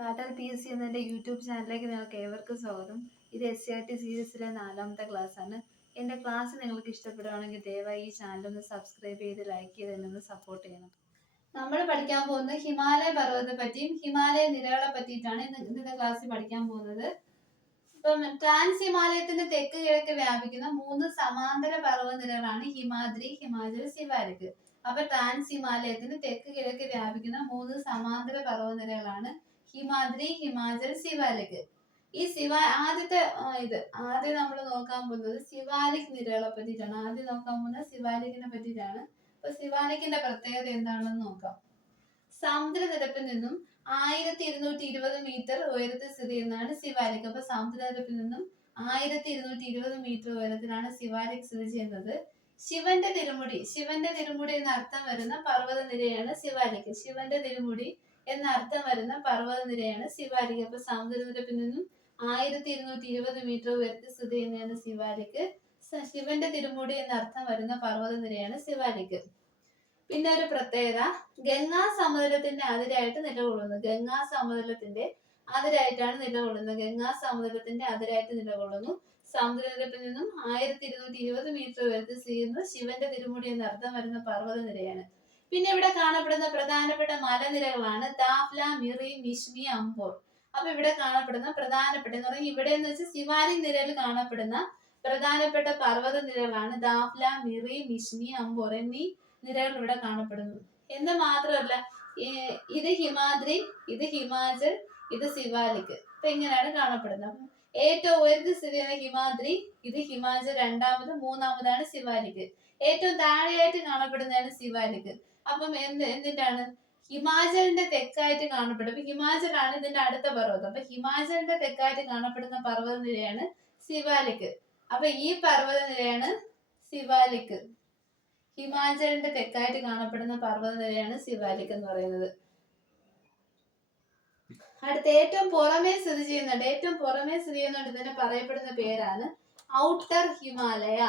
കാട്ടർ PSC എന്ന YouTube ചാനലിലേക്ക് നിങ്ങൾക്ക് ഏവർക്കും സ്വാഗതം. ഇത് SCRT സീരീസിലെ 4ാമത്തെ ക്ലാസ് ആണ്. എൻ്റെ ക്ലാസ് നിങ്ങൾക്ക് ഇഷ്ടപ്പെടുകയാണെങ്കിൽ ദയവായി ഈ ചാനൽ ഒന്ന് സബ്സ്ക്രൈബ് ചെയ്ത് ലൈക്ക് ചെയ്ത് എന്നെ ഒന്ന് സപ്പോർട്ട് ചെയ്യണം. നമ്മൾ പഠിക്കാൻ പോകുന്നത് ഹിമാലയ പർവ്വതത്തെ പറ്റിയും ഹിമാലയ നിരകളെ പറ്റിയിട്ടാണ് ഇന്നത്തെ ക്ലാസ്സിൽ പഠിക്കാൻ പോകുന്നത്. ഇപ്പം ട്രാൻസ് ഹിമാലയത്തിന്റെ തെക്ക് കിഴക്ക് വ്യാപിക്കുന്ന 3 സമാന്തര പർവ്വതനിരകളാണ് ഹിമാദ്രി, ഹിമാചൽ, സിവാലിക്. അപ്പൊ ട്രാൻസ് ഹിമാലയത്തിന് തെക്ക് കിഴക്ക് വ്യാപിക്കുന്ന 3 സമാന്തര പർവ്വതനിരകളാണ് ഹിമാദ്രി, ഹിമാചൽ, സിവാലിക്. ഈ ആദ്യം നമ്മൾ നോക്കാൻ പോകുന്നത് സിവാലിക് നിരകളെ പറ്റിയിട്ടാണ്. ആദ്യം നോക്കാൻ പോകുന്നത് സിവാലിക്കിനെ പറ്റിയിട്ടാണ്. അപ്പൊ സിവാലിക്കിന്റെ പ്രത്യേകത എന്താണെന്ന് നോക്കാം. സമുദ്രനിരപ്പിൽ നിന്നും 1220 മീറ്റർ ഉയരത്തിൽ സ്ഥിതി ചെയ്യുന്നതാണ് സിവാലിക്. അപ്പൊ സമുദ്രനിരപ്പിൽ നിന്നും 1220 മീറ്റർ ഉയരത്തിലാണ് സിവാലിക് സ്ഥിതി ചെയ്യുന്നത്. ശിവന്റെ തിരുമുടി എന്ന അർത്ഥം വരുന്ന പർവ്വതനിരയാണ് സിവാലിക്. ശിവന്റെ തിരുമുടി എന്ന അർത്ഥം വരുന്ന പർവ്വതനിരയാണ് സിവാലിക്. അപ്പൊ സമുദ്രനിരപ്പിൽ നിന്നും 1220 മീറ്റർ ഉയരത്തിൽ സ്ഥിതി ചെയ്യുന്നതാണ് സിവാലിക്. ശിവന്റെ തിരുമുടി എന്ന അർത്ഥം വരുന്ന പർവ്വതനിരയാണ് സിവാലിക്. പിന്നെ ഒരു പ്രത്യേകത, ഗംഗാ സമതലത്തിന്റെ അതിരായിട്ട് നിലകൊള്ളുന്നു. ഗംഗാ സമതലത്തിന്റെ അതിരായിട്ടാണ് നിലകൊള്ളുന്നത്. ഗംഗാ സമതലത്തിന്റെ അതിരായിട്ട് നിലകൊള്ളുന്നു. സമുദ്രനിരപ്പിൽ നിന്നും 1220 മീറ്റർ ഉയരത്തിൽ സ്ഥിതി ചെയ്യുന്ന ശിവന്റെ തിരുമുടി എന്ന അർത്ഥം വരുന്ന പർവ്വതനിരയാണ്. പിന്നെ ഇവിടെ കാണപ്പെടുന്ന പ്രധാനപ്പെട്ട മലനിരകളാണ് ദാഫ്ല, മിറി, മിഷ്മി, അംബോർ. അപ്പൊ ഇവിടെ കാണപ്പെടുന്ന പ്രധാനപ്പെട്ട എന്ന് പറഞ്ഞാൽ ഇവിടെ എന്ന് വെച്ചാൽ സിവാലിക് നിരയിൽ കാണപ്പെടുന്ന പ്രധാനപ്പെട്ട പർവ്വത നിരകളാണ് ദാഫ്ല, മിറി, മിഷ്മി, അംബോർ എന്നീ നിരകൾ ഇവിടെ കാണപ്പെടുന്നു. എന്ന് മാത്രമല്ല, ഇത് ഹിമാദ്രി, ഇത് ഹിമാചൽ, ഇത് സിവാലിക്. അപ്പൊ ഇങ്ങനെയാണ് കാണപ്പെടുന്നത്. ഏറ്റവും ഉയരത്തിൽ സ്ഥിതി ചെയ്യുന്ന ഹിമാദ്രി, ഇത് ഹിമാചൽ രണ്ടാമത്, മൂന്നാമതാണ് സിവാലിക്. ഏറ്റവും താഴെയായിട്ട് കാണപ്പെടുന്നതാണ് സിവാലിക്. അപ്പം എന്തിട്ടാണ് ഹിമാചലിന്റെ തെക്കായിട്ട് കാണപ്പെടും. അപ്പൊ ഹിമാചലാണ് ഇതിന്റെ അടുത്ത പർവ്വതം. അപ്പൊ ഹിമാചലിന്റെ തെക്കായിട്ട് കാണപ്പെടുന്ന പർവ്വതനിരയാണ് സിവാലിക്. അപ്പൊ ഈ പർവ്വതനിരയാണ് സിവാലിക്. ഹിമാചലിന്റെ തെക്കായിട്ട് കാണപ്പെടുന്ന പർവ്വതനിരയാണ് സിവാലിക് എന്ന് പറയുന്നത്. അടുത്ത ഏറ്റവും പുറമേ സ്ഥിതി ചെയ്യുന്നുണ്ട് ഇതിനെ പറയപ്പെടുന്ന പേരാണ് ഔട്ടർ ഹിമാലയ.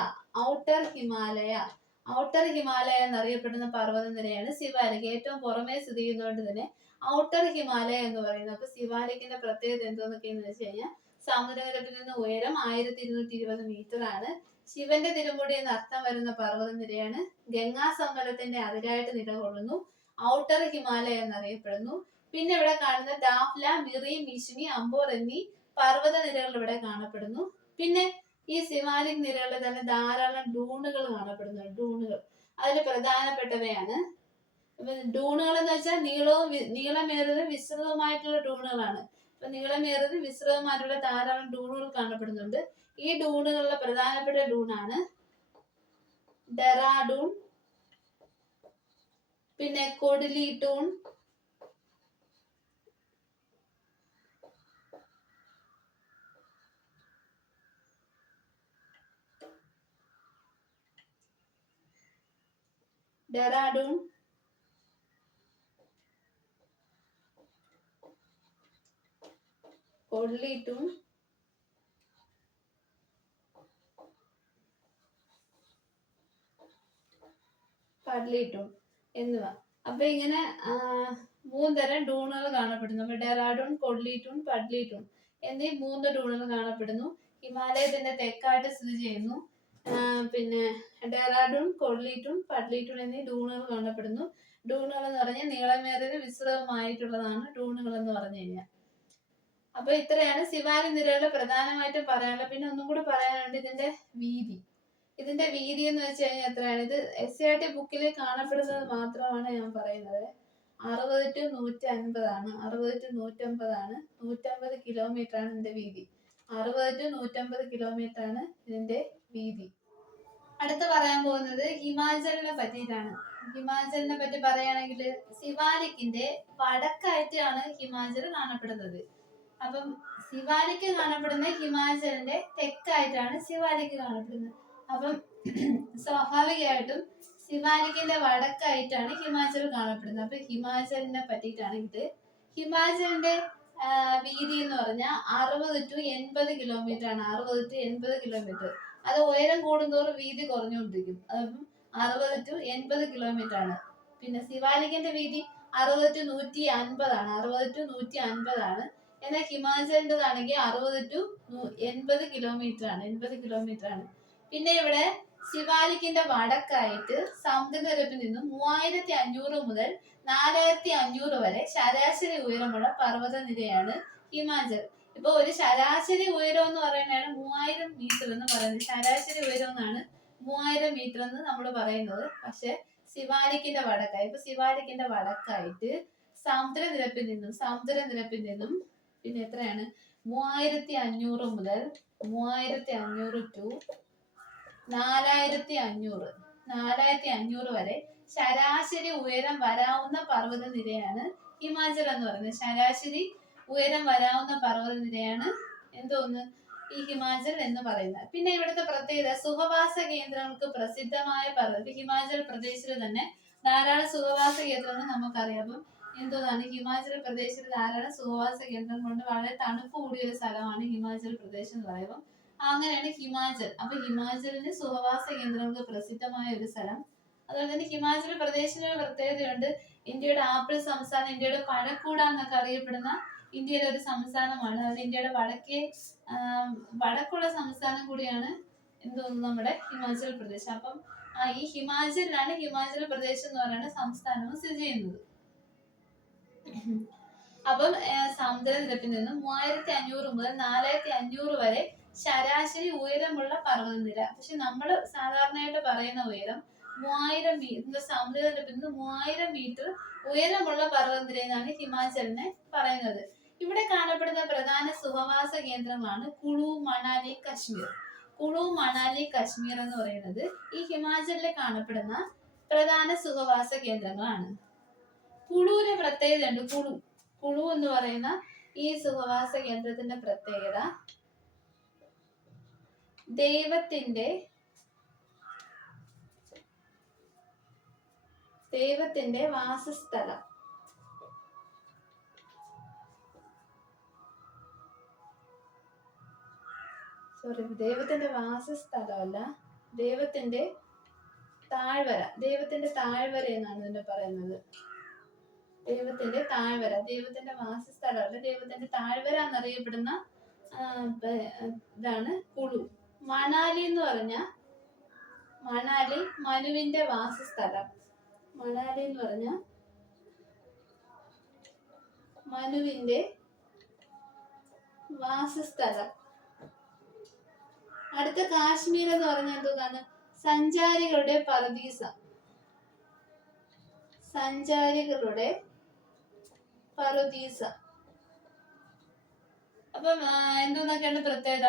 ഔട്ടർ ഹിമാലയ എന്നറിയപ്പെടുന്ന പർവ്വതനിരയാണ് സിവാലിക്. ഏറ്റവും പുറമേ സ്ഥിതി ചെയ്യുന്നതുകൊണ്ട് തന്നെ ഔട്ടർ ഹിമാലയ എന്ന് പറയുന്നത്. അപ്പൊ സിവാലിക്കിന്റെ പ്രത്യേകത എന്തോന്നൊക്കെയെന്ന് വെച്ച് കഴിഞ്ഞാൽ സമുദ്രനിരപ്പിൽ നിന്ന് ഉയരം 1220 മീറ്റർ ആണ്. ശിവന്റെ തിരുമുടി എന്ന അർത്ഥം വരുന്ന പർവ്വതനിരയാണ്. ഗംഗാ സമതലത്തിന്റെ അതിരായിട്ട് നിലകൊള്ളുന്നു. ഔട്ടർ ഹിമാലയ എന്നറിയപ്പെടുന്നു. പിന്നെ ഇവിടെ കാണുന്ന ദാഫ്ല, മിറി, മിഷ്മി, അംബോർ എന്നീ പർവ്വത നിരകൾ ഇവിടെ കാണപ്പെടുന്നു. പിന്നെ ഈ സിവാലിക് നിരകളിൽ തന്നെ ധാരാളം ഡൂണുകൾ കാണപ്പെടുന്നു. ഡൂണുകൾ അതിൽ പ്രധാനപ്പെട്ടവയാണ്. ഡൂണുകൾ എന്ന് വെച്ചാൽ നീളമേറിയതും വിസ്തൃതവുമായിട്ടുള്ള ഡൂണുകളാണ്. അപ്പൊ നീളമേറിയതും വിസ്തൃതവുമായിട്ടുള്ള ധാരാളം ഡൂണുകൾ കാണപ്പെടുന്നുണ്ട്. ഈ ഡൂണുകളിലെ പ്രധാനപ്പെട്ട ഡൂണാണ് ഡെറാഡൂൺ, പിന്നെ കൊഡ്ലിറ്റൂൺ, ഡെറാഡൂൺ, കൊഡ്ലിറ്റൂൺ, പഡ്ലിറ്റൂൺ എന്നിവ. അപ്പൊ ഇങ്ങനെ 3 തരം ഡൂണുകൾ കാണപ്പെടുന്നു. ഡെറാഡൂൺ, കൊഡ്ലിറ്റൂൺ, പഡ്ലിറ്റൂൺ എന്നീ 3 ഡൂണുകൾ കാണപ്പെടുന്നു. ഹിമാലയത്തിന്റെ തെക്കായിട്ട് സ്ഥിതി ചെയ്യുന്നു. പിന്നെ ഡെറാഡൂൺ, കൊഡ്ലിറ്റൂൺ, പഡ്ലിറ്റൂൺ എന്നീ ഡൂണുകൾ കാണപ്പെടുന്നു. ഡൂണുകൾ എന്ന് പറഞ്ഞാൽ നീളമേറിയത് വിസ്തൃതമായിട്ടുള്ളതാണ് ഡൂണുകൾ എന്ന് പറഞ്ഞു കഴിഞ്ഞാൽ. അപ്പൊ ഇത്രയാണ് സിവാലിക് നിരകൾ പ്രധാനമായിട്ടും പറയാനുള്ളത്. പിന്നെ ഒന്നും കൂടി പറയാനുണ്ട് ഇതിന്റെ വീതി എന്ന് വെച്ച് കഴിഞ്ഞാൽ എത്രയാണ്? ഇത് SCRT ബുക്കിൽ കാണപ്പെടുന്നത് മാത്രമാണ് ഞാൻ പറയുന്നത്. 60 to 150 ആണ്. 60 to 150 ആണ്. 150 കിലോമീറ്റർ ആണ് ഇതിന്റെ വീതി. 60 to 150 കിലോമീറ്റർ ആണ് ഇതിന്റെ വീതി. അടുത്ത് പറയാൻ പോകുന്നത് ഹിമാചലിനെ പറ്റിയിട്ടാണ്. ഹിമാചലിനെ പറ്റി പറയുകയാണെങ്കിൽ സിവാലിക്കിന്റെ വടക്കായിട്ടാണ് ഹിമാചൽ കാണപ്പെടുന്നത്. അപ്പം സിവാലിക് കാണപ്പെടുന്ന ഹിമാചലിന്റെ തെക്കായിട്ടാണ് സിവാലിക് കാണപ്പെടുന്നത്. അപ്പം സ്വാഭാവികമായിട്ടും സിവാലിക്കിന്റെ വടക്കായിട്ടാണ് ഹിമാചൽ കാണപ്പെടുന്നത്. അപ്പൊ ഹിമാചലിനെ പറ്റിയിട്ടാണ് ഇത്. ഹിമാചലിന്റെ വീതി എന്ന് പറഞ്ഞാൽ 60 to 80 കിലോമീറ്റർ ആണ്. 60 to 80 കിലോമീറ്റർ. അത് ഉയരം കൂടുന്തോറും വീതി കുറഞ്ഞുകൊണ്ടിരിക്കും. അപ്പം 60 to 80 കിലോമീറ്റർ ആണ്. പിന്നെ സിവാലിക്കിന്റെ വീതി 60 to 150 ആണ്. 60 to 150 ആണ്. എന്നാൽ ഹിമാചലിൻ്റെതാണെങ്കിൽ 60 to 80 കിലോമീറ്റർ ആണ്. 80 കിലോമീറ്റർ ആണ്. പിന്നെ ഇവിടെ സിവാലിക്കിന്റെ വടക്കായിട്ട് സമുദ്രനിരപ്പിൽ നിന്നും 3500 മുതൽ 4500 വരെ ശരാശരി ഉയരമുള്ള പർവ്വതനിരയാണ് ഹിമാചൽ. ഇപ്പൊ ഒരു ശരാശരി ഉയരം എന്ന് പറയുന്നതാണ് 3000 മീറ്റർ എന്ന് പറയുന്നത്. ശരാശരി ഉയരം എന്നാണ് 3000 മീറ്റർ എന്ന് നമ്മൾ പറയുന്നത്. പക്ഷെ സിവാലിക്കിന്റെ വടക്കായി, ഇപ്പൊ സിവാലിക്കിന്റെ വടക്കായിട്ട് സമുദ്രനിരപ്പിൽ നിന്നും പിന്നെ എത്രയാണ് 3500 മുതൽ 3500 ടു 4500 വരെ ശരാശരി ഉയരം വരാവുന്ന പർവ്വതനിരയാണ് ഹിമാചൽ എന്ന് പറയുന്നത്. ശരാശരി ഉയരം വരാവുന്ന പർവ്വതനിരയാണ് എന്തോന്ന് ഈ ഹിമാചൽ എന്ന് പറയുന്നത്. പിന്നെ ഇവിടുത്തെ പ്രത്യേകത സുഖവാസ കേന്ദ്രങ്ങൾക്ക് പ്രസിദ്ധമായ പർവ്വതം. ഹിമാചൽ പ്രദേശിൽ തന്നെ ധാരാളം സുഖവാസ കേന്ദ്രങ്ങൾ നമുക്കറിയാം. അപ്പം എന്തോന്നാണ് ഹിമാചൽ പ്രദേശിൽ ധാരാളം സുഖവാസ കേന്ദ്രങ്ങൾ കൊണ്ട് വളരെ തണുപ്പ് കൂടിയ ഒരു സ്ഥലമാണ് ഹിമാചൽ പ്രദേശ് എന്ന് പറയുമ്പോൾ. അങ്ങനെയാണ് ഹിമാചൽ. അപ്പൊ ഹിമാചലിന് സുഖവാസ കേന്ദ്രങ്ങൾക്ക് പ്രസിദ്ധമായ ഒരു സ്ഥലം. അതുപോലെ തന്നെ ഹിമാചൽ പ്രദേശിന് ഒരു പ്രത്യേകതയുണ്ട്. ഇന്ത്യയുടെ ആപ്പിൾ സംസ്ഥാനം, ഇന്ത്യയുടെ പഴക്കൂട എന്നൊക്കെ അറിയപ്പെടുന്ന ഇന്ത്യയിലെ ഒരു സംസ്ഥാനമാണ്. അത് ഇന്ത്യയുടെ വടക്കുള്ള സംസ്ഥാനം കൂടിയാണ് എന്തോന്ന് നമ്മുടെ ഹിമാചൽ പ്രദേശ്. അപ്പം ഈ ഹിമാചലിലാണ് ഹിമാചൽ പ്രദേശ് എന്ന് പറയുന്ന സംസ്ഥാനവും സ്ഥിതി ചെയ്യുന്നത്. അപ്പം സമുദ്രനിരപ്പിൽ നിന്നും 3500 മുതൽ 4500 വരെ ശരാശരി ഉയരമുള്ള പർവ്വതനിര. പക്ഷെ നമ്മൾ സാധാരണയായിട്ട് പറയുന്ന ഉയരം 3000 മീറ്റർ, സമുദ്രനിരപ്പിൽ നിന്ന് 3000 മീറ്റർ ഉയരമുള്ള പർവ്വതനിര എന്നാണ് ഹിമാചലിനെ പറയുന്നത്. ഇവിടെ കാണപ്പെടുന്ന പ്രധാന സുഖവാസ കേന്ദ്രങ്ങളാണ് കുളു, മണാലി, കശ്മീർ. കുളു, മണാലി, കശ്മീർ എന്ന് പറയുന്നത് ഈ ഹിമാചലിൽ കാണപ്പെടുന്ന പ്രധാന സുഖവാസ കേന്ദ്രങ്ങളാണ്. കുളുവിന് പ്രത്യേകതയുണ്ട്. കുളു എന്ന് പറയുന്ന ഈ സുഖവാസ കേന്ദ്രത്തിന്റെ പ്രത്യേകത ദൈവത്തിന്റെ വാസസ്ഥലം. ദൈവത്തിന്റെ വാസസ്ഥലമല്ല, ദൈവത്തിന്റെ താഴ്വര. ദൈവത്തിന്റെ താഴ്വര എന്നാണ് ഇതിനെ പറയുന്നത്. ദൈവത്തിന്റെ താഴ്വര, ദൈവത്തിന്റെ വാസസ്ഥലമല്ല, ദൈവത്തിന്റെ താഴ്വര എന്നറിയപ്പെടുന്ന ഇതാണ് കുളു. മണാലി എന്ന് പറഞ്ഞ മണാലി മനുവിന്റെ വാസസ്ഥലം. മണാലി എന്ന് പറഞ്ഞ മനുവിന്റെ വാസസ്ഥലം. അടുത്ത കാശ്മീർ എന്ന് പറഞ്ഞാൽ എന്താണ്? സഞ്ചാരികളുടെ പറുദീസ. സഞ്ചാരികളുടെ പറുദീസ. അപ്പം എന്തൊക്കെയാണ് പ്രത്യേകത?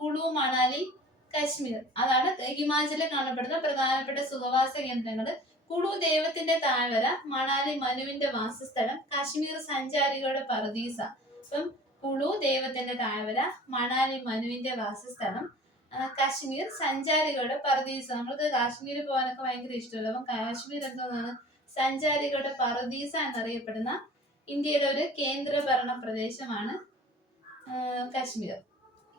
കുളു, മണാലി, കശ്മീർ അതാണ് ഹിമാചലിൽ കാണപ്പെടുന്ന പ്രധാനപ്പെട്ട സുഖവാസ കേന്ദ്രങ്ങൾ. കുളു ദൈവത്തിന്റെ താഴ്വര, മണാലി മനുവിന്റെ വാസസ്ഥലം, കാശ്മീർ സഞ്ചാരികളുടെ പറുദീസ. അപ്പം കുളു ദൈവത്തിന്റെ താഴ്വര, മണാലി മനുവിന്റെ വാസസ്ഥലം, കാശ്മീർ സഞ്ചാരികളുടെ പറുദീസ. നമ്മൾക്ക് കാശ്മീരിൽ പോകാനൊക്കെ ഭയങ്കര ഇഷ്ടമല്ല. അപ്പം കാശ്മീർ എന്തോന്നാണ്? സഞ്ചാരികളുടെ പറുദീസ എന്നറിയപ്പെടുന്ന ഇന്ത്യയിലെ ഒരു കേന്ദ്രഭരണ പ്രദേശമാണ് കാശ്മീർ.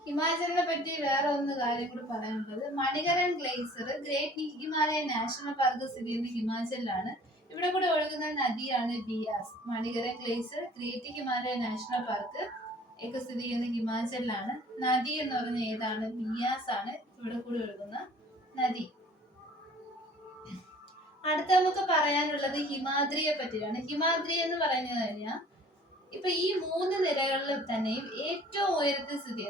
ഹിമാചലിനെ പറ്റി വേറെ ഒന്ന് കാര്യം കൂടി പറയാനുള്ളത്, Manikaran glacier great Himalayan national park സ്ഥിതി ചെയ്യുന്ന ഹിമാചലിലാണ്. ഇവിടെ കൂടെ ഒഴുകുന്ന നദിയാണ് Beas. Manikaran glacier great Himalayan national park ഒക്കെ സ്ഥിതി ചെയ്യുന്ന ഹിമാചലിലാണ്. നദി എന്ന് പറഞ്ഞ ഏതാണ്? ബിയാസ് ആണ് ഇവിടെ കൂടി ഒഴുകുന്ന നദി. അടുത്ത നമുക്ക് പറയാനുള്ളത് ഹിമാദ്രിയെ പറ്റിയാണ്. ഹിമാദ്രി എന്ന് പറഞ്ഞു കഴിഞ്ഞാൽ ഇപ്പൊ ഈ 3 നിരകളിലും തന്നെയും ഏറ്റവും ഉയരത്തിൽ സ്ഥിതി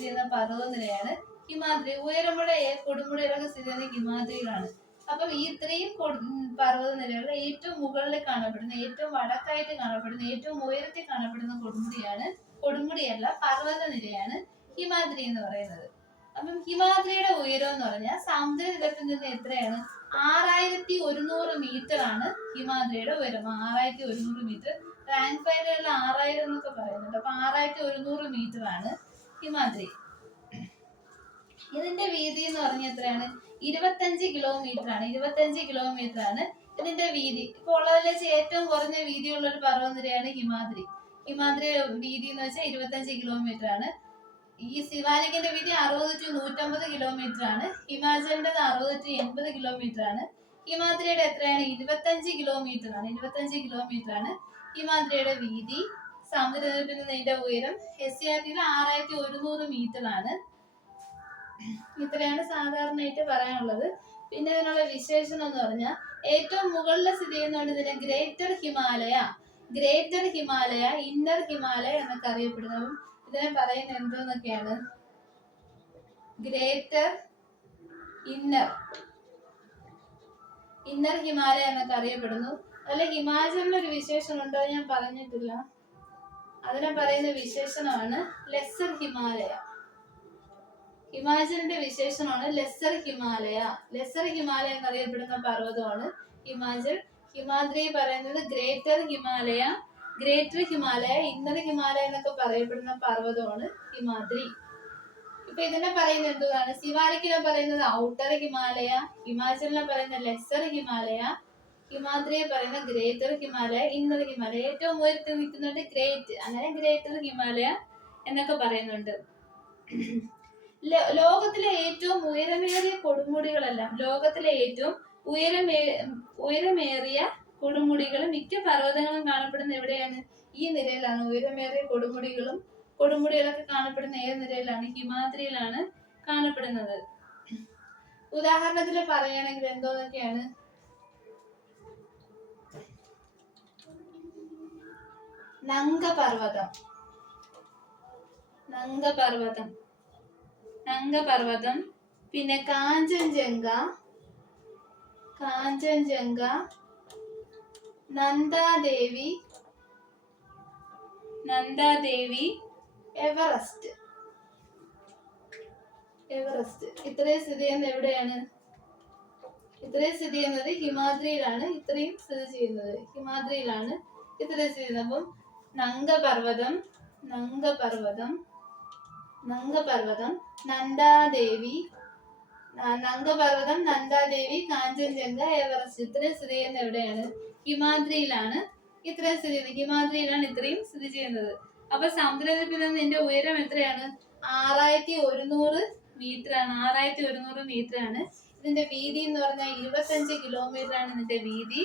ചെയ്യുന്ന പർവ്വതനിരയാണ് ഹിമാദ്രി. ഉയരമുള്ള കൊടുമുടികളൊക്കെ സ്ഥിതി ചെയ്യുന്ന ഹിമാദ്രിയിലാണ്. അപ്പം ഈ ഇത്രയും പർവ്വതനിരകളിൽ ഏറ്റവും മുകളിൽ കാണപ്പെടുന്ന, ഏറ്റവും വടക്കായിട്ട് കാണപ്പെടുന്ന, ഏറ്റവും ഉയരത്തിൽ കാണപ്പെടുന്ന കൊടുമുടിയല്ല പർവ്വതനിരയാണ് ഹിമാദ്രി എന്ന് പറയുന്നത്. അപ്പം ഹിമാദ്രിയുടെ ഉയരം എന്ന് പറഞ്ഞാൽ സമുദ്രനിരപ്പിൽ നിന്ന് എത്രയാണ്? 6100 മീറ്റർ ആണ് ഹിമാദ്രിയുടെ ഉയരം. 6100 മീറ്റർ. റാങ്ക് ഫൈലുകളിൽ 6000 എന്നൊക്കെ പറയുന്നുണ്ട്. അപ്പൊ 6100 മീറ്റർ ആണ് ഹിമാദ്രി. ഇതിന്റെ വീതി എന്ന് പറഞ്ഞാൽ എത്രയാണ്? 25 കിലോമീറ്റർ ആണ്. 25 കിലോമീറ്റർ ആണ് ഇതിന്റെ വീതി. ഇപ്പോൾ ഉള്ളതിൽ വെച്ച് ഏറ്റവും കുറഞ്ഞ വീതിയുള്ള ഒരു പർവ്വതനിരയാണ് ഹിമാദ്രി. ഹിമാദ്രി വീതി എന്ന് വെച്ചാൽ 25 കിലോമീറ്റർ ആണ്. ഈ സിവാലിക്കിന്റെ വീതി 60 to 150 കിലോമീറ്റർ ആണ്. ഹിമാചലിന്റെ 60 to 80 കിലോമീറ്റർ ആണ്. ഹിമാദ്രിയുടെ എത്രയാണ്? 25 കിലോമീറ്റർ ആണ്. 25 കിലോമീറ്റർ ആണ് ഹിമാദ്രിയുടെ വീതി. സമുദ്രനിരപ്പിൽ നിന്ന് ഇതിന്റെ ഉയരം ഹെസിയാദ്രിയിൽ 6100 മീറ്റർ ആണ്. ഇത്രയാണ് സാധാരണയായിട്ട് പറയാനുള്ളത്. പിന്നെ ഇതിനുള്ള വിശേഷണം എന്ന് പറഞ്ഞാൽ ഏറ്റവും മുകളിൽ സ്ഥിതി ചെയ്യുന്നതുകൊണ്ട് ഇതിനെ greater Himalaya, greater Himalaya, inner Himalaya എന്നൊക്കെ അറിയപ്പെടുന്നു. ഇതിനെ പറയുന്നത് എന്തോന്നൊക്കെയാണ്? ഗ്രേറ്റർ, ഇന്നർ, ഇന്നർ ഹിമാലയ എന്നൊക്കെ അറിയപ്പെടുന്നു. അതുപോലെ ഹിമാചലിന് ഒരു വിശേഷണം ഉണ്ടോ ഞാൻ പറഞ്ഞിട്ടില്ല. അതിനെ പറയുന്ന വിശേഷണമാണ് ലെസ്സർ ഹിമാലയ. ഹിമാചലിന്റെ വിശേഷണമാണ് ലെസ്സർ ഹിമാലയ. ലെസ്സർ ഹിമാലയ എന്നറിയപ്പെടുന്ന പർവ്വതമാണ് ഹിമാചൽ. ഹിമാദ്രി പറയുന്നത് greater Himalaya, greater Himalaya, inner Himalaya എന്നൊക്കെ പറയപ്പെടുന്ന പർവ്വതമാണ് ഹിമാദ്രി. ഇപ്പൊ ഇതിനെ പറയുന്നത് എന്താണ്? സിവാലിക്കിനെ പറയുന്നത് ഔട്ടർ ഹിമാലയ, ഹിമാചലിനെ പറയുന്ന ലെസ്സർ ഹിമാലയ, ഹിമാദ്രിയെ പറയുന്ന ഗ്രേറ്റർ ഹിമാലയ, ഇന്നർ ഹിമാലയ. ഏറ്റവും ഉയരത്തിൽ നിൽക്കുന്നുണ്ട് ഗ്രേറ്റ്, അങ്ങനെ ഗ്രേറ്റർ ഹിമാലയ എന്നൊക്കെ പറയുന്നുണ്ട്. ലോകത്തിലെ ഏറ്റവും ഉയരമേറിയ കൊടുമുടികളെല്ലാം, ലോകത്തിലെ ഏറ്റവും ഉയരമേറിയ കൊടുമുടികൾ മിക്ക പർവ്വതങ്ങളും കാണപ്പെടുന്ന എവിടെയാണ്? ഈ നിരയിലാണ്. ഉയരമേറിയ കൊടുമുടികളൊക്കെ കാണപ്പെടുന്ന ഏത് നിരയിലാണ്? ഹിമാദ്രിയിലാണ് കാണപ്പെടുന്നത്. ഉദാഹരണത്തിൽ പറയുകയാണെങ്കിൽ എന്തോന്നൊക്കെയാണ്? നംഗപർവ്വതം, നംഗപർവ്വതം, പിന്നെ കാഞ്ചൻജംഗ, നന്ദാദേവി, എവറസ്റ്റ്. ഇത്രയും സ്ഥിതി ചെയ്യുന്നത് എവിടെയാണ്? ഇത്രയും സ്ഥിതി ചെയ്യുന്നത് ഹിമാദ്രിയിലാണ്. ഇത്രയും സ്ഥിതി ചെയ്യുന്നത് ഹിമാദ്രിയിലാണ്. ഇത്രയും സ്ഥിതി ചെയ്യുന്നത്. അപ്പം നംഗപർവ്വതം, നന്ദാദേവി, കാഞ്ചൻജംഗ, എവറസ്റ്റ്. ഇത്രയും സ്ഥിതി ചെയ്യുന്നത് എവിടെയാണ്? ഹിമാദ്രിയിലാണ്. ഇത്രയും സ്ഥിതി ചെയ്യുന്നത് ഹിമാദ്രിയിലാണ്. ഇത്രയും സ്ഥിതി ചെയ്യുന്നത്. അപ്പൊ സമുദ്രനിരപ്പിൽ നിന്ന് ഇതിന്റെ ഉയരം എത്രയാണ്? 6100 മീറ്റർ ആണ്. 6100 മീറ്റർ ആണ്. ഇതിന്റെ വീതി എന്ന് പറഞ്ഞാൽ 25 കിലോമീറ്റർ ആണ് ഇതിന്റെ വീതി.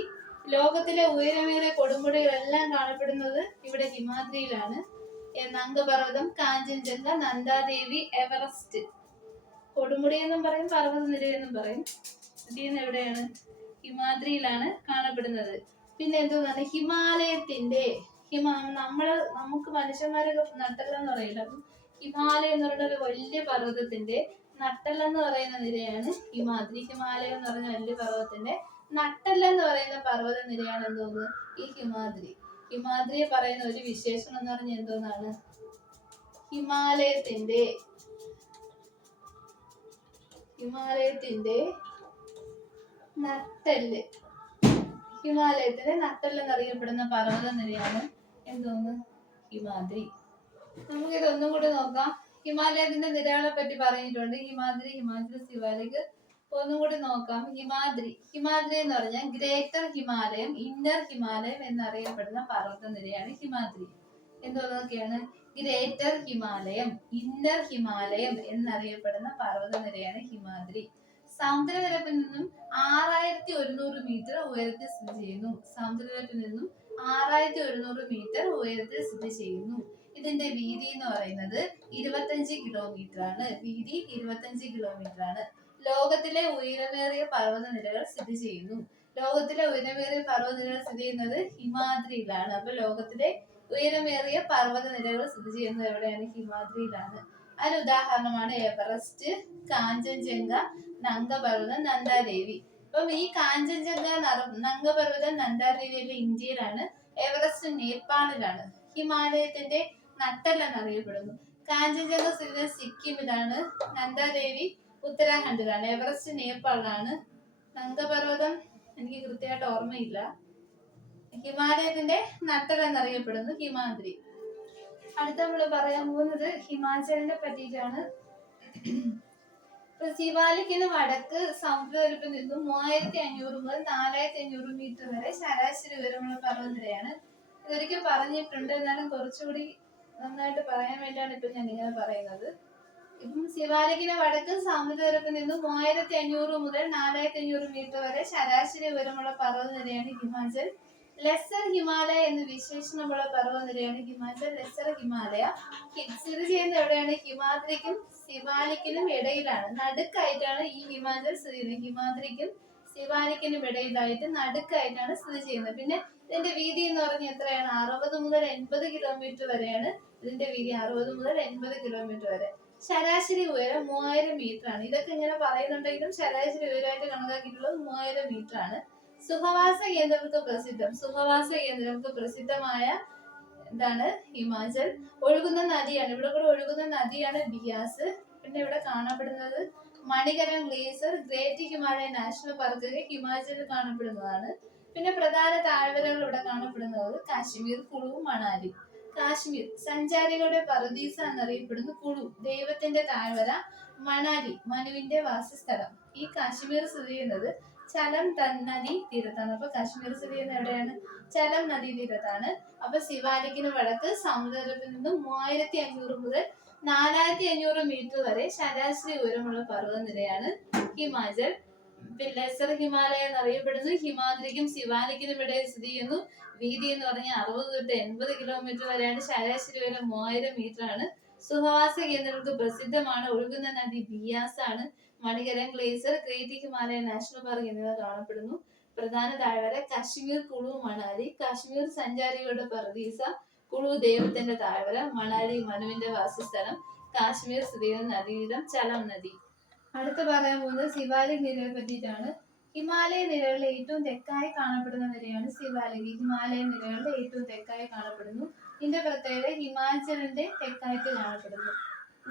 ലോകത്തിലെ ഉയരമേറിയ കൊടുമുടികളെല്ലാം കാണപ്പെടുന്നത് ഇവിടെ ഹിമാദ്രിയിലാണ്. നംഗപർവ്വതം, കാഞ്ചൻജംഗ, നന്ദാദേവി, എവറസ്റ്റ്. കൊടുമുടി എന്നും പറയും, പർവ്വതനിര എന്നും പറയും. സ്ഥിതി എവിടെയാണ്? ഹിമാദ്രിയിലാണ് കാണപ്പെടുന്നത്. പിന്നെ എന്താണ്? ഹിമാലയത്തിന്റെ നമുക്ക് മനുഷ്യന്മാരൊക്കെ നട്ടെല്ലെന്ന് പറയില്ല. അപ്പം ഹിമാലയം എന്ന് പറയുന്ന ഒരു വലിയ പർവ്വതത്തിന്റെ നട്ടെല്ലെന്ന് പറയുന്ന നിരയാണ് ഹിമാദ്രി. ഹിമാലയം എന്ന് പറഞ്ഞ വലിയ പർവ്വതത്തിന്റെ നട്ടെല്ലെന്ന് പറയുന്ന പർവ്വത നിരയാണ് എന്തോന്ന്? ഈ ഹിമാദ്രി. ഹിമാദ്രിയെ പറയുന്ന ഒരു വിശേഷണം എന്ന് പറഞ്ഞാൽ എന്തോന്നാണ്? ഹിമാലയത്തിന്റെ നട്ടെല്ല്. ഹിമാലയത്തിന്റെ നട്ടെല്ലെന്നറിയപ്പെടുന്ന പർവ്വത നിരയാണ് എന്തോന്ന്? ഹിമാദ്രി. നമുക്കിത് ഒന്നും കൂടി നോക്കാം. ഹിമാലയത്തിന്റെ നിരകളെ പറ്റി പറഞ്ഞിട്ടുണ്ട്. ഹിമാദ്രി, ഹിമാചൽ, സിവാലിക്. ഒന്നും കൂടി നോക്കാം. ഹിമാദ്രി എന്ന് പറഞ്ഞാൽ ഗ്രേറ്റർ ഹിമാലയം, ഇന്നർ ഹിമാലയം എന്നറിയപ്പെടുന്ന പർവ്വത നിരയാണ് ഹിമാദ്രി. എന്തോന്നൊക്കെയാണ്? ഗ്രേറ്റർ ഹിമാലയം, ഇന്നർ ഹിമാലയം എന്നറിയപ്പെടുന്ന പർവ്വത നിരയാണ് ഹിമാദ്രി. സമുദ്രനിരപ്പിൽ നിന്നും 6100 മീറ്റർ ഉയരത്തിൽ സ്ഥിതി ചെയ്യുന്നു. സമുദ്രനിരപ്പിൽ നിന്നും 6100 മീറ്റർ ഉയരത്തിൽ സ്ഥിതി ചെയ്യുന്നു. ഇതിന്റെ വീതി എന്ന് പറയുന്നത് 25 കിലോമീറ്റർ ആണ്. വീതി 25 കിലോമീറ്റർ ആണ്. ലോകത്തിലെ ഉയരമേറിയ പർവ്വത നിരകൾ സ്ഥിതി ചെയ്യുന്നു. ലോകത്തിലെ ഉയരമേറിയ പർവ്വത നിരകൾ സ്ഥിതി ചെയ്യുന്നത് ഹിമാദ്രിയിലാണ്. അപ്പൊ ലോകത്തിലെ ഉയരമേറിയ പർവ്വത നിരകൾ സ്ഥിതി ചെയ്യുന്നത് എവിടെയാണ്? ഹിമാദ്രിയിലാണ്. അതിന് ഉദാഹരണമാണ് എവറസ്റ്റ്, കാഞ്ചൻജംഗ, നംഗപർവ്വതം, നന്ദാദേവി. അപ്പം ഈ കാഞ്ചൻജംഗ, നംഗപർവ്വതം, നന്ദാദേവിയെല്ലാം ഇന്ത്യയിലാണ്. എവറസ്റ്റ് നേപ്പാളിലാണ്. ഹിമാലയത്തിന്റെ നട്ടെല്ലെന്നറിയപ്പെടുന്നു. കാഞ്ചൻജംഗ സ്ഥിതി ചെയ്യുന്നത് സിക്കിമിലാണ്. നന്ദാദേവി ഉത്തരാഖണ്ഡിലാണ്. എവറസ്റ്റ് നേപ്പാളിലാണ്. നംഗപർവ്വതം എനിക്ക് കൃത്യമായിട്ട് ഓർമ്മയില്ല. ഹിമാലയത്തിന്റെ നട്ടെല്ലെന്നറിയപ്പെടുന്നു ഹിമാദ്രി. അടുത്ത നമ്മൾ പറയാൻ പോകുന്നത് ഹിമാചലിനെ പറ്റിയിട്ടാണ്. സിവാലിക്കിന് വടക്ക് സമുദ്രനിരപ്പിൽ നിന്നും 3500 മുതൽ 4500 മീറ്റർ വരെ ശരാശരി ഉയരമുള്ള പർവ്വതനിരയാണ്. ഇതൊരിക്കൽ പറഞ്ഞിട്ടുണ്ട്, എന്നാലും കുറച്ചുകൂടി നന്നായിട്ട് പറയാൻ വേണ്ടിയാണ് ഇപ്പൊ ഞാൻ ഇങ്ങനെ പറയുന്നത്. ഇപ്പം ശിവാലിക്കിന് വടക്ക് സമുദ്രനിരപ്പിൽ നിന്നും 3500 മുതൽ 4500 മീറ്റർ വരെ ശരാശരി ഉയരമുള്ള പർവ്വതനിരയാണ് ഹിമാചൽ. ലെസർ ഹിമാലയ എന്ന് വിശേഷണമുള്ള പർവ്വതനിരയാണ് ഹിമാചൽ ലെസർ ഹിമാലയ. സ്ഥിതി ചെയ്യുന്നത് എവിടെയാണ്? ഹിമാദ്രിക്കും ശിവാലിക്കിനും ഇടയിലാണ്, നടുക്കായിട്ടാണ് ഈ ഹിമാചൽ സ്ഥിതി ചെയ്യുന്നത്. ഹിമാദ്രിക്കും ശിവാലിക്കിനും ഇടയിലായിട്ട് നടുക്കായിട്ടാണ് സ്ഥിതി ചെയ്യുന്നത്. പിന്നെ ഇതിന്റെ വീതി എന്ന് പറഞ്ഞാൽ എത്രയാണ്? 60 മുതൽ 80 കിലോമീറ്റർ വരെയാണ് ഇതിന്റെ വീതി. 60 മുതൽ 80 കിലോമീറ്റർ വരെ. ശരാശരി ഉയരം 3000 മീറ്റർ ആണ്. ഇതൊക്കെ ഇങ്ങനെ പറയുന്നുണ്ടെങ്കിലും ശരാശരി ഉയരമായിട്ട് കണക്കാക്കിയിട്ടുള്ളത് 3000 മീറ്റർ ആണ്. സുഖവാസ കേന്ദ്രങ്ങൾക്ക് പ്രസിദ്ധം. സുഖവാസ കേന്ദ്രങ്ങൾക്ക് പ്രസിദ്ധമായ എന്താണ്? ഹിമാചൽ. ഒഴുകുന്ന നദിയാണ്, ഇവിടെ കൂടെ ഒഴുകുന്ന നദിയാണ് ബിയാസ്. പിന്നെ ഇവിടെ കാണപ്പെടുന്നത് Manikaran glacier, great Himalayan national park ഹിമാചലിൽ കാണപ്പെടുന്നതാണ്. പിന്നെ പ്രധാന താഴ്വരകൾ ഇവിടെ കാണപ്പെടുന്നത് കാശ്മീർ, കുളു, മണാലി. കാശ്മീർ സഞ്ചാരികളുടെ പറുദീസ എന്നറിയപ്പെടുന്നു. കുളു ദൈവത്തിന്റെ താഴ്വര, മണാലി മനുവിന്റെ വാസസ്ഥലം. ഈ കാശ്മീർ സ്ഥിതി ചെയ്യുന്നത് ചലം നദീ തീരത്താണ്. അപ്പൊ കാശ്മീർ സ്ഥിതി ചെയ്യുന്നത് എവിടെയാണ്? ചലം നദീ തീരത്താണ്. അപ്പൊ ശിവാലിക്കിന് വടക്ക് സമുദ്രനിരപ്പിൽ നിന്നും 3500 മുതൽ 4500 മീറ്റർ വരെ ശരാശരി ഉയരമുള്ള പർവ്വതനിരയാണ് ഹിമാചൽ. ലെസർ ഹിമാലയ എന്നറിയപ്പെടുന്നു. ഹിമാദ്രിക്കും ശിവാലിക്കിനും ഇടയിൽ സ്ഥിതി ചെയ്യുന്നു. വീതി എന്ന് പറഞ്ഞാൽ 60 തൊട്ട് 80 കിലോമീറ്റർ വരെയാണ്. ശരാശരി ഉയരം 3000 മീറ്റർ ആണ്. സുഖവാസ കേന്ദ്രങ്ങൾക്ക് പ്രസിദ്ധമാണ്. ഒഴുകുന്ന നദി ബിയാസ് ആണ്. Manikaran glacier, great Himalayan national park എന്നിവ കാണപ്പെടുന്നു. പ്രധാന താഴ്വര കാശ്മീർ, കുളു, മണാലി. കാശ്മീർ സഞ്ചാരികളുടെ പറുദീസ, കുളു ദൈവത്തിന്റെ താഴ്വര, മണാലി മനുവിന്റെ വാസസ്ഥലം. കാശ്മീർ സ്ഥിതി ചെയ്യുന്ന നദീതീരം ചലം നദി. അടുത്ത് പറയാൻ പോകുന്നത് ശിവാലിക് നിരയെ പറ്റിയിട്ടാണ്. ഹിമാലയ നിരകളിലെ ഏറ്റവും തെക്കായി കാണപ്പെടുന്ന നിരയാണ് ശിവാലിക്. ഹിമാലയ നിരകളിലെ ഏറ്റവും തെക്കായി കാണപ്പെടുന്നു. ഇതിന്റെ പ്രത്യേകത ഹിമാചലിന്റെ തെക്കായിട്ട് കാണപ്പെടുന്നു.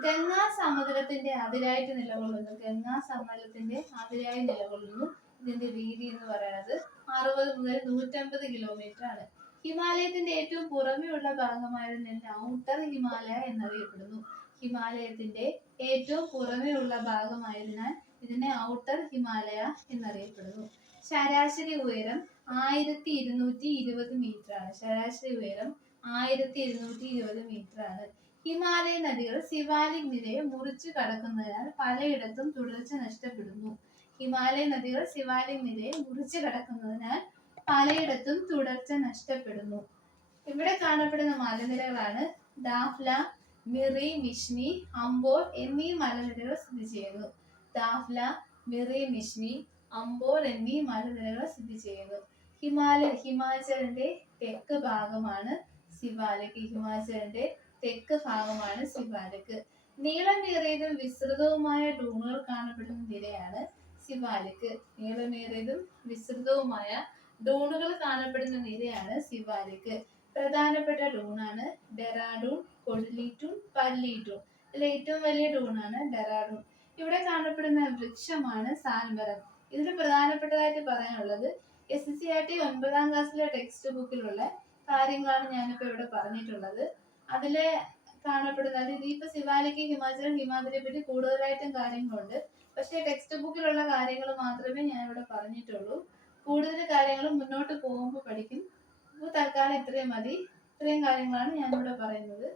ഗംഗാ സമുദ്രത്തിന്റെ അതിരായിട്ട് നിലകൊള്ളുന്നു. ഗംഗാ സമുദ്രത്തിന്റെ അതിരായി നിലകൊള്ളുന്നു. ഇതിന്റെ വീതി എന്ന് പറയുന്നത് 60 മുതൽ 150 കിലോമീറ്റർ ആണ്. ഹിമാലയത്തിന്റെ ഏറ്റവും പുറമെയുള്ള ഭാഗമായതിനാൽ ഔട്ടർ ഹിമാലയ എന്നറിയപ്പെടുന്നു. ഹിമാലയത്തിന്റെ ഏറ്റവും പുറമെയുള്ള ഭാഗമായതിനാൽ ഇതിനെ ഔട്ടർ ഹിമാലയ എന്നറിയപ്പെടുന്നു. ശരാശരി ഉയരം 1220 മീറ്റർ ആണ്. ശരാശരി ഉയരം 1220 മീറ്റർ ആണ്. ഹിമാലയ നദികൾ ശിവാലിക് നിരയെ മുറിച്ചു കടക്കുന്നതിനാൽ പലയിടത്തും തുടർച്ച നഷ്ടപ്പെടുന്നു. ഹിമാലയ നദികൾ ശിവാലിക് നിരയെ മുറിച്ചു കടക്കുന്നതിനാൽ പലയിടത്തും തുടർച്ച നഷ്ടപ്പെടുന്നു. ഇവിടെ കാണപ്പെടുന്ന മലനിരകളാണ് ദാഫ്ല, മിറി, മിഷ്മി, അംബോർ എന്നീ മലനിരകൾ സ്ഥിതി ചെയ്യുന്നു. ദാഫ്ല, മിറി, മിഷ്മി, അംബോർ എന്നീ മലനിരകൾ സ്ഥിതി ചെയ്യുന്നു. ഹിമാചലിന്റെ തെക്ക് ഭാഗമാണ് ശിവാലിക്. ഹിമാചലിന്റെ തെക്ക് ഭാഗമാണ് ശിവാലിക്. നീളമേറിയതും വിസ്തൃതവുമായ ഡൂണുകൾ കാണപ്പെടുന്ന നിരയാണ് ശിവാലിക്. നീളമേറിയതും വിസ്തൃതവുമായ ഡൂണുകൾ കാണപ്പെടുന്ന നിരയാണ് ശിവാലിക്. പ്രധാനപ്പെട്ട ഡൂണാണ് ഡെറാഡൂൺ, കൊഡ്ലിറ്റൂൺ, പല്ലിറ്റൂൺ. ഇതിൽ ഏറ്റവും വലിയ ഡൂണാണ് ഡെറാഡൂൺ. ഇവിടെ കാണപ്പെടുന്ന വൃക്ഷമാണ് സാൽമരം. ഇതിന് പ്രധാനപ്പെട്ടതായിട്ട് പറയാനുള്ളത് SCERT 9ാം ക്ലാസ്സിലെ ടെക്സ്റ്റ് ബുക്കിലുള്ള കാര്യങ്ങളാണ് ഞാനിപ്പോ ഇവിടെ പറഞ്ഞിട്ടുള്ളത്. അതില് കാണപ്പെടുന്നത് ഇതിപ്പോ ശിവാലിക്, ഹിമാചൽ, ഹിമാദ്രിയെ പറ്റി കൂടുതലായിട്ടും കാര്യങ്ങളുണ്ട്. പക്ഷെ ടെക്സ്റ്റ് ബുക്കിലുള്ള കാര്യങ്ങൾ മാത്രമേ ഞാൻ ഇവിടെ പറഞ്ഞിട്ടുള്ളൂ. കൂടുതൽ കാര്യങ്ങൾ മുന്നോട്ട് പോകുമ്പോൾ പഠിക്കും. അപ്പോൾ തൽക്കാലം ഇത്രയും മതി. ഇത്രയും കാര്യങ്ങളാണ് ഞാനിവിടെ പറയുന്നത്.